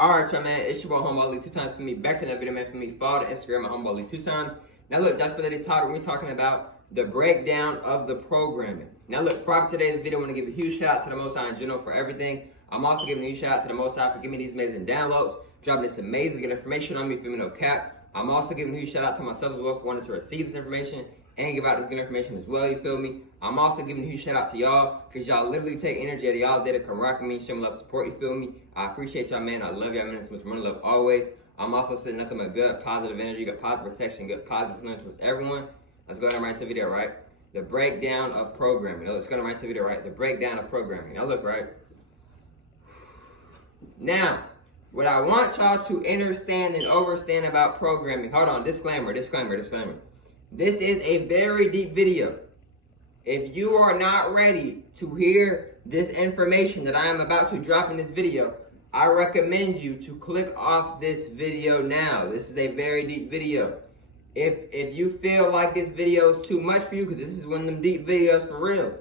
Alright, y'all, man, it's your boy Homeball League 2 times for me. Back to another video, man, for me. Follow the Instagram at Homeball League 2 times. Now, look, that's what today's topic. We're talking about the breakdown of the programming. Now, look, for today's video, I want to give a huge shout out to the Most High in general for everything. I'm also giving a huge shout out to the Most High for giving me these amazing downloads, dropping this amazing good information on me, for me, no cap. I'm also giving a huge shout out to myself as well for wanting to receive this information and give out this good information as well, you feel me? I'm also giving a huge shout out to y'all, because y'all literally take energy out of y'all day to come rock with me, show me love, support, you feel me? I appreciate y'all, man. I love y'all, man. It's much more love always. I'm also sending nothing but good, positive energy, good positive protection, good positive influence with everyone. Let's go ahead and write to the video, right? The breakdown of programming. Let's go ahead and write to the video, right? The breakdown of programming. Now look, right? Now, what I want y'all to understand and overstand about programming. Hold on, disclaimer. This is a very deep video. If you are not ready to hear this information that I am about to drop in this video, I recommend you to click off this video now. This is a very deep video. If you feel like this video is too much for you, because this is one of them deep videos for real.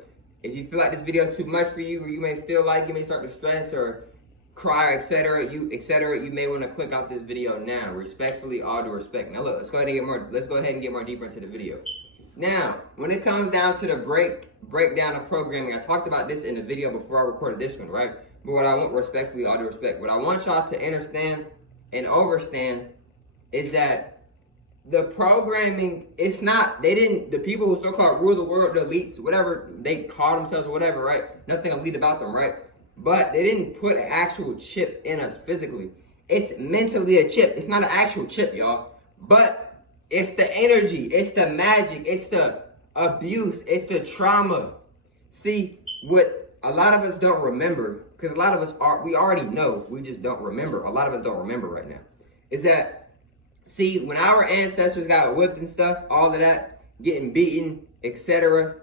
If you feel like this video is too much for you, or you may feel like you may start to stress or cry, etc., you may want to click out this video now. Respectfully, all due respect. Now look, let's go ahead and get more deeper into the video. Now, when it comes down to the breakdown of programming, I talked about this in the video before I recorded this one, right? But what I want, respectfully, all due respect, what I want y'all to understand and overstand is that the programming, it's not, the people who so-called rule the world, the elites, whatever they call themselves or whatever, right? Nothing elite about them, right? But they didn't put an actual chip in us physically. It's mentally a chip. It's not an actual chip, y'all. But it's the energy, it's the magic, it's the abuse, it's the trauma. See, what a lot of us don't remember, because a lot of us we already know, we just don't remember. A lot of us don't remember right now. Is that, see, when our ancestors got whipped and stuff, all of that, getting beaten, etc.,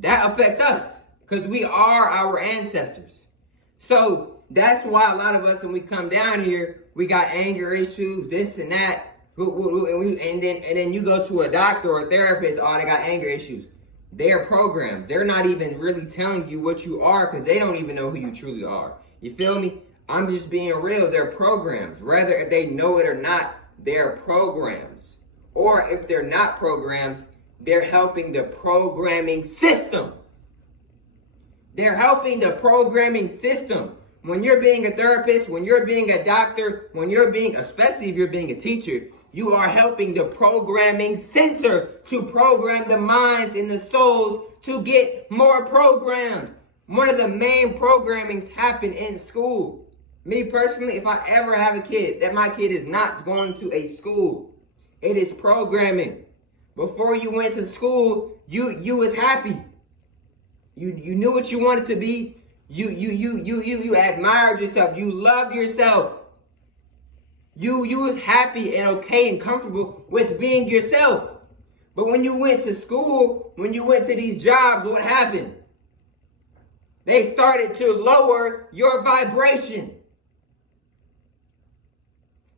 that affects us. Because we are our ancestors. So that's why a lot of us, when we come down here, we got anger issues, this and that. And then you go to a doctor or a therapist, oh, they got anger issues. They're programs. They're not even really telling you what you are, because they don't even know who you truly are. You feel me? I'm just being real. They're programs. Whether if they know it or not, they're programs. Or if they're not programs, they're helping the programming system. They're helping the programming system. When you're being a therapist, when you're being a doctor, especially if you're being a teacher, you are helping the programming center to program the minds and the souls to get more programmed. One of the main programmings happen in school. Me personally, if I ever have a kid, that my kid is not going to a school. It is programming. Before you went to school, you was happy. You knew what you wanted to be. You admired yourself. You loved yourself. You was happy and okay and comfortable with being yourself. But when you went to school, when you went to these jobs, what happened? They started to lower your vibration.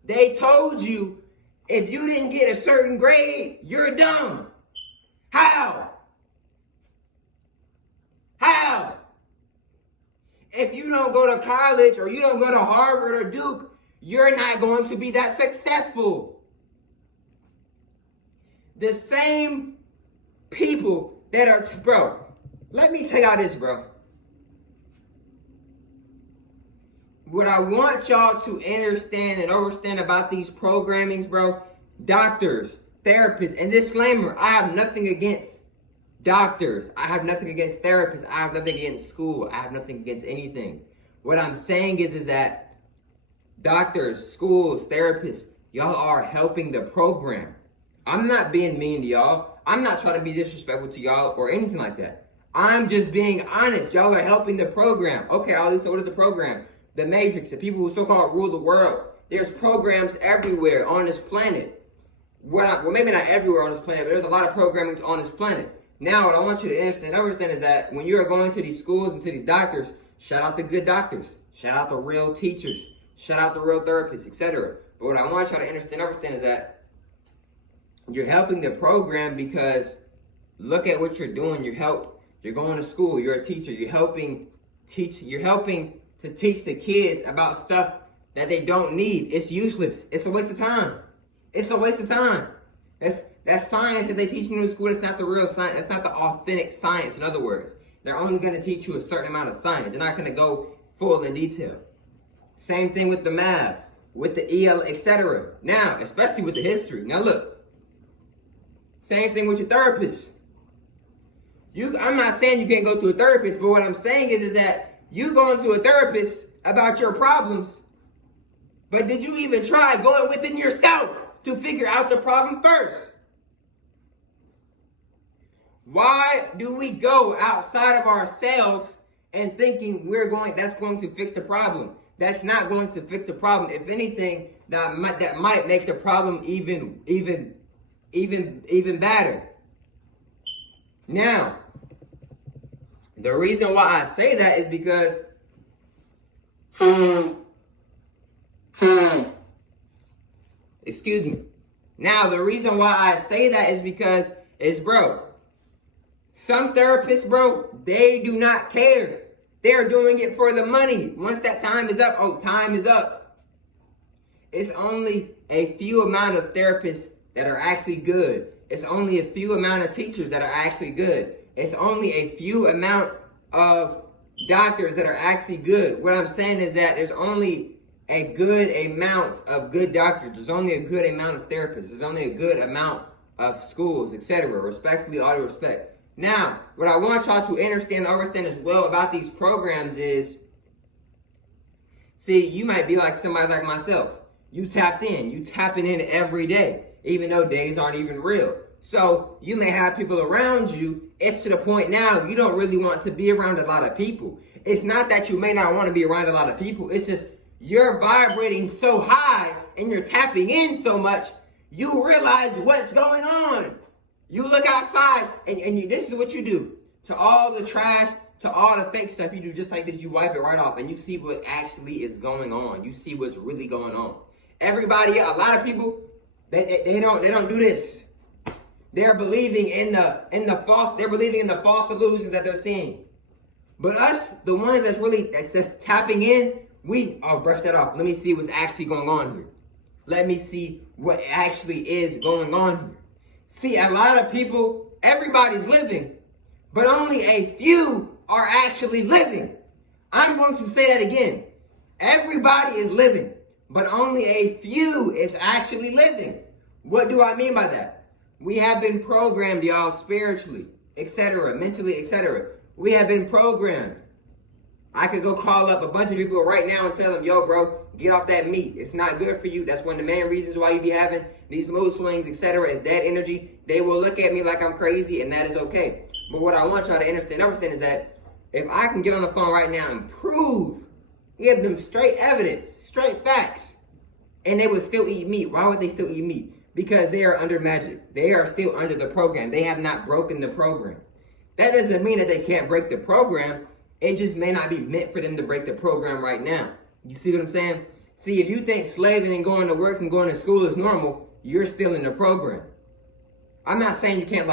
They told you, if you didn't get a certain grade, you're dumb. How? How? If you don't go to college or you don't go to Harvard or Duke, you're not going to be that successful. The same people that are, bro, let me tell y'all this, bro. What I want y'all to understand and understand about these programmings, bro, doctors, therapists, and disclaimer, I have nothing against doctors. I have nothing against therapists. I have nothing against school. I have nothing against anything. What I'm saying is that doctors, schools, therapists, y'all are helping the program. I'm not being mean to y'all. I'm not trying to be disrespectful to y'all or anything like that. I'm just being honest. Y'all are helping the program. Okay, Ali, so what is the program? The Matrix, the people who so-called rule the world. There's programs everywhere on this planet. Well, maybe not everywhere on this planet, but there's a lot of programming on this planet. Now, what I want you to understand is that when you're going to these schools and to these doctors, shout out the good doctors. Shout out the real teachers. Shout out the real therapists, etc. But what I want y'all to understand is that you're helping the program, because look at what you're doing. You're going to school. You're a teacher. You're helping to teach the kids about stuff that they don't need. It's useless. It's a waste of time. It's a waste of time. That science that they teach you in school, that's not the real science. That's not the authentic science, in other words. They're only going to teach you a certain amount of science. They're not going to go full in detail. Same thing with the math, with the EL, etc. Now, especially with the history. Now look, same thing with your therapist. I'm not saying you can't go to a therapist, but what I'm saying is that you going to a therapist about your problems, but did you even try going within yourself to figure out the problem first? Why do we go outside of ourselves and thinking that's going to fix the problem? That's not going to fix the problem. If anything, that might make the problem even better. Now, the reason why I say that is because excuse me. Now, the reason why I say that is because bro, some therapists, bro, they do not care. They're doing it for the money. Once that time is up, time is up. It's only a few amount of therapists that are actually good. It's only a few amount of teachers that are actually good. It's only a few amount of doctors that are actually good. What I'm saying is that there's only a good amount of good doctors. There's only a good amount of therapists. There's only a good amount of schools, etc. Respectfully, all due respect. Now, what I want y'all to understand as well about these programs is, see, you might be like somebody like myself. You tapping in every day, even though days aren't even real. So you may have people around you. It's to the point now you don't really want to be around a lot of people. It's not that you may not want to be around a lot of people. It's just you're vibrating so high and you're tapping in so much, you realize what's going on. You look outside and this is what you do. To all the trash, to all the fake stuff, you do just like this. You wipe it right off and you see what actually is going on. You see what's really going on. Everybody, a lot of people, they don't do this. They're believing in the false illusions that they're seeing. But us, the ones that's tapping in, I'll brush that off. Let me see what's actually going on here. Let me see what actually is going on here. See, a lot of people, everybody's living, but only a few are actually living. I'm going to say that again. Everybody is living, but only a few is actually living. What do I mean by that? We have been programmed, y'all, spiritually, etc., mentally, etc. We have been programmed. I could go call up a bunch of people right now and tell them, yo, bro, get off that meat. It's not good for you. That's one of the main reasons why you be having these mood swings, etc. is that energy. They will look at me like I'm crazy, and that is okay. But what I want y'all to understand is that if I can get on the phone right now and give them straight evidence, straight facts, and they would still eat meat. Why would they still eat meat? Because they are under magic. They are still under the program. They have not broken the program. That doesn't mean that they can't break the program. It just may not be meant for them to break the program right now. You see what I'm saying? See, if you think slaving and going to work and going to school is normal, you're still in the program. I'm not saying you can't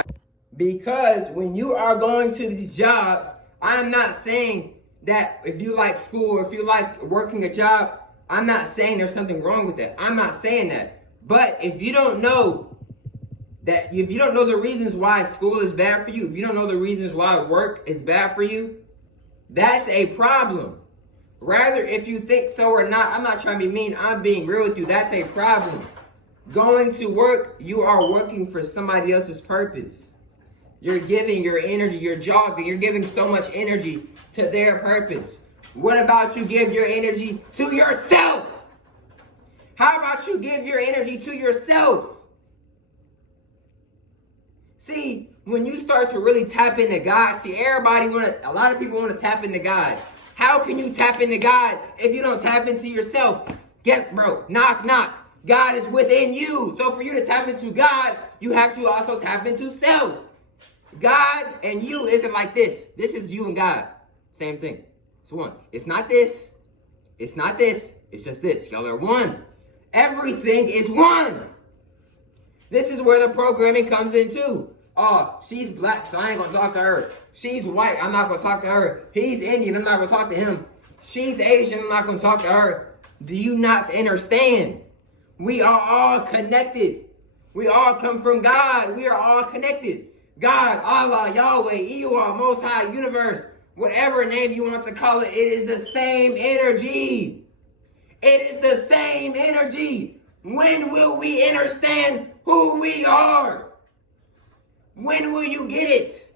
because when you are going to these jobs, I'm not saying that if you like school or if you like working a job, I'm not saying there's something wrong with that. I'm not saying that. But if you don't know the reasons why school is bad for you, if you don't know the reasons why work is bad for you, that's a problem. Rather, if you think so or not, I'm not trying to be mean, I'm being real with you. That's a problem. Going to work, you are working for somebody else's purpose. You're giving your energy, you're jogging, you're giving so much energy to their purpose. What about you give your energy to yourself? How about you give your energy to yourself? See, when you start to really tap into God, a lot of people want to tap into God. How can you tap into God if you don't tap into yourself? Knock, knock. God is within you. So for you to tap into God, you have to also tap into self. God and you isn't like this. This is you and God. Same thing. It's one. It's not this. It's not this. It's just this. Y'all are one. Everything is one. This is where the programming comes in too. Oh, she's black, so I ain't gonna talk to her. She's white, I'm not gonna talk to her. He's Indian, I'm not gonna talk to him. She's Asian, I'm not going to talk to her. Do you not understand? We are all connected. We all come from God. We are all connected. God, Allah, Yahweh, Ewa, Most High, Universe, whatever name you want to call it, it is the same energy. It is the same energy. When will we understand who we are? When will you get it?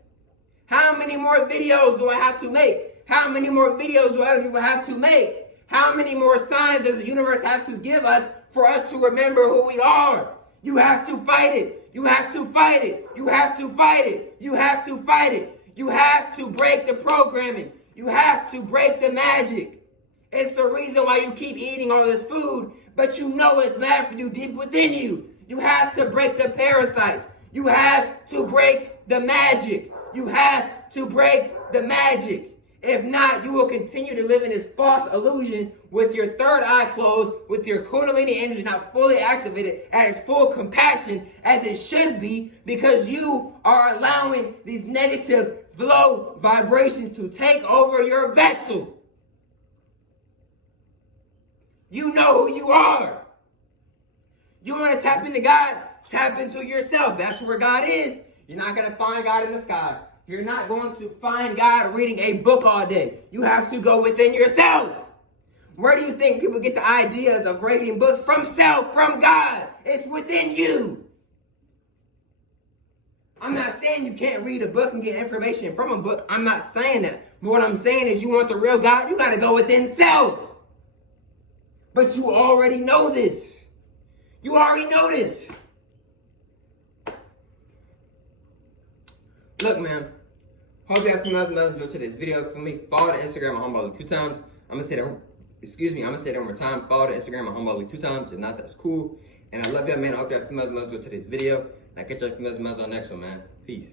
How many more videos do I have to make? How many more videos do other people have to make? How many more signs does the universe have to give us for us to remember who we are? You have to fight it. You have to fight it. You have to fight it. You have to fight it. You have to break the programming. You have to break the magic. It's the reason why you keep eating all this food, but you know it's bad for you deep within you. You have to break the parasites. You have to break the magic. You have to break the magic. If not, you will continue to live in this false illusion with your third eye closed, with your Kundalini energy not fully activated at its full compassion as it should be, because you are allowing these negative low vibrations to take over your vessel. You know who you are. You want to tap into God? Tap into yourself. That's where God is. You're not going to find God in the sky. You're not going to find God reading a book all day. You have to go within yourself. Where do you think people get the ideas of reading books? From self, from God. It's within you. I'm not saying you can't read a book and get information from a book. I'm not saying that. But what I'm saying is you want the real God, you got to go within self. But you already know this. You already know this. Look, man. Hope you have some message to this video. For me, follow the Instagram at Homeballer 2 times. I'm gonna say that. Excuse me. I'm gonna say that one more time. Follow the Instagram at Homeballer 2 times. If not, that's cool. And I love y'all, man. I hope you have some message to this video. And I'll catch y'all for message on the next one, man. Peace.